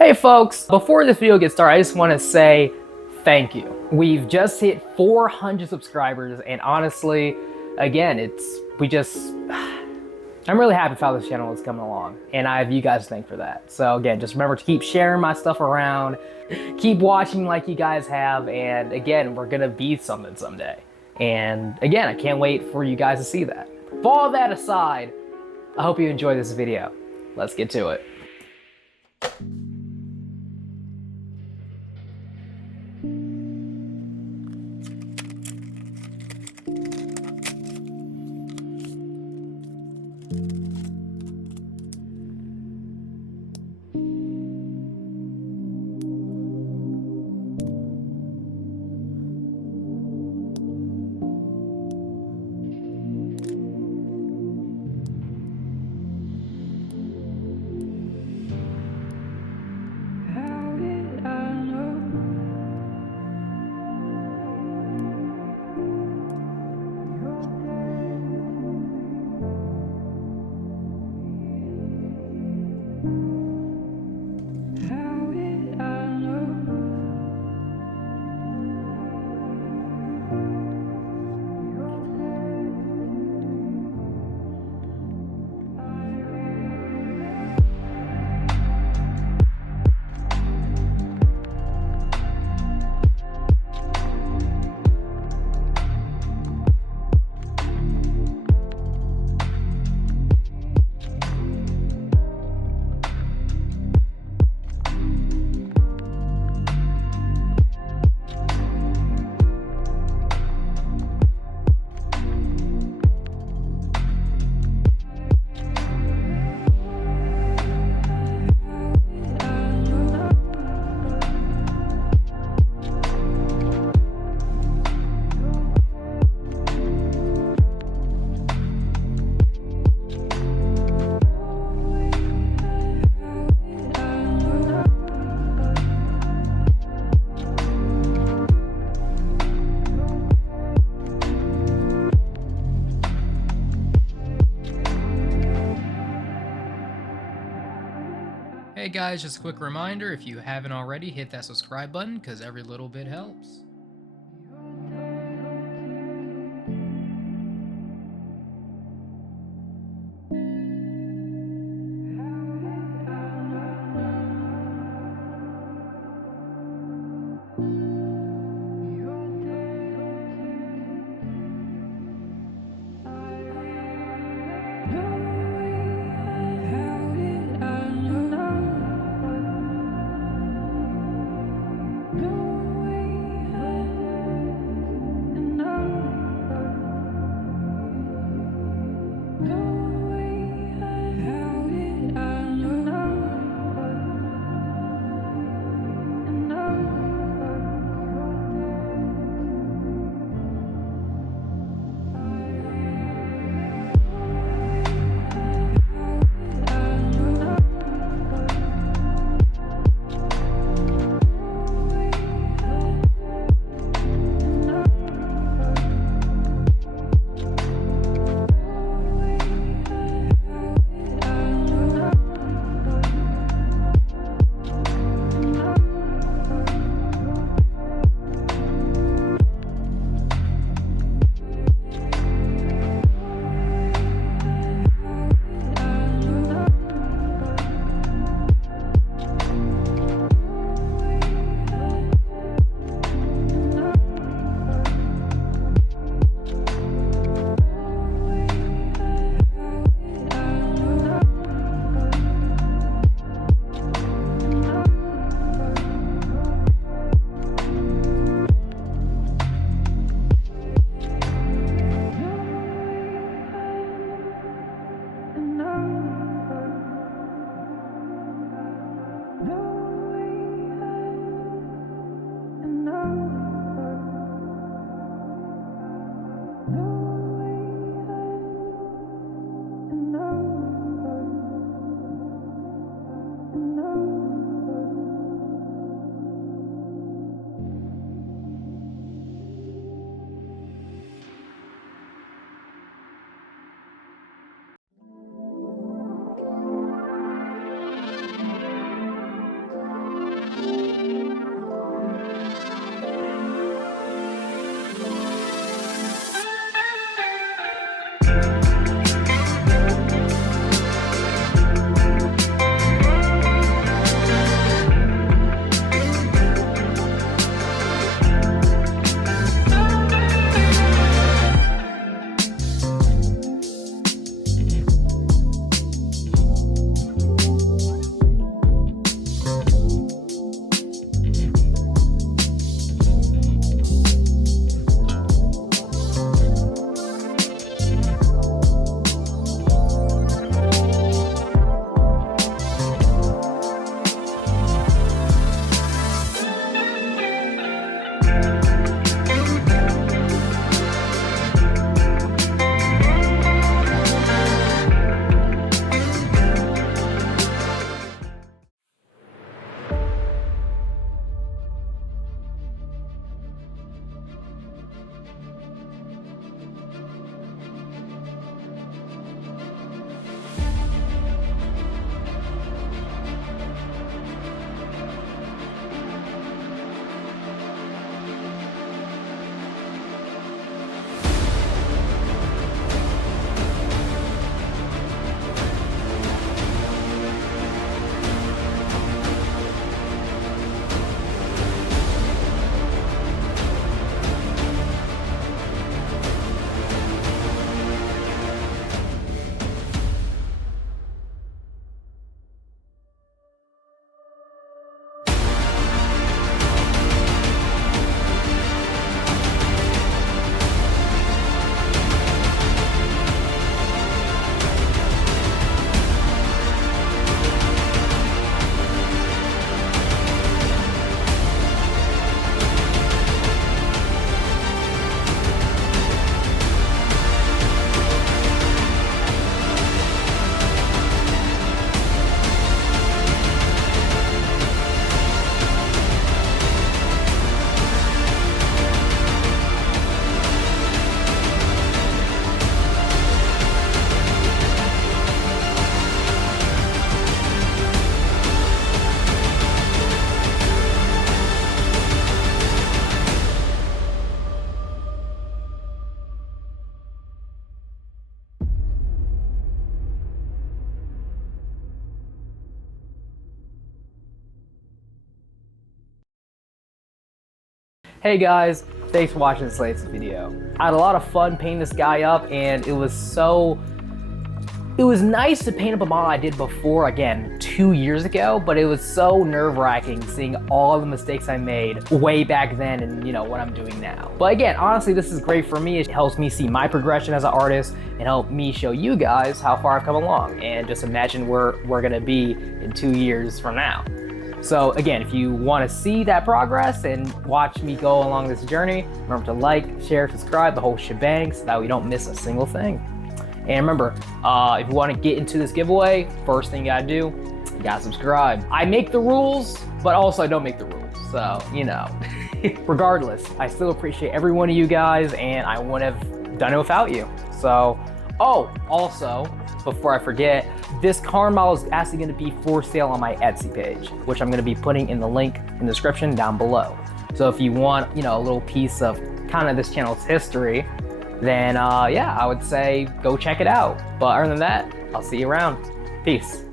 Hey folks, before this video gets started, I just want to say thank you. We've just hit 400 subscribers, and honestly, again, I'm really happy with how this channel is coming along, and I have you guys to thank for that. So again, just remember to keep sharing my stuff around, keep watching like you guys have, and again, we're gonna be something someday. And again, I can't wait for you guys to see that. With all that aside, I hope you enjoy this video. Let's get to it. Hey guys, just a quick reminder, if you haven't already, hit that subscribe button because every little bit helps. Hey guys, thanks for watching this latest video. I had a lot of fun painting this guy up, and it was nice to paint up a model I did before, again, 2 years ago, but it was so nerve-wracking seeing all the mistakes I made way back then and, you know, what I'm doing now. But again, honestly, this is great for me. It helps me see my progression as an artist and help me show you guys how far I've come along, and just imagine where we're gonna be in 2 years from now. So again, if you want to see that progress and watch me go along this journey, remember to like, share, subscribe, the whole shebang, so that we don't miss a single thing. And remember, if you want to get into this giveaway, first thing you gotta do, you gotta subscribe. I make the rules, but also I don't make the rules, so, you know. Regardless, I still appreciate every one of you guys, and I wouldn't have done it without you. So, oh, also, before I forget, this Kharn model is actually going to be for sale on my Etsy page, which I'm going to be putting in the link in the description down below. So if you want, you know, a little piece of kind of this channel's history, then yeah, I would say go check it out. But other than that, I'll see you around. Peace.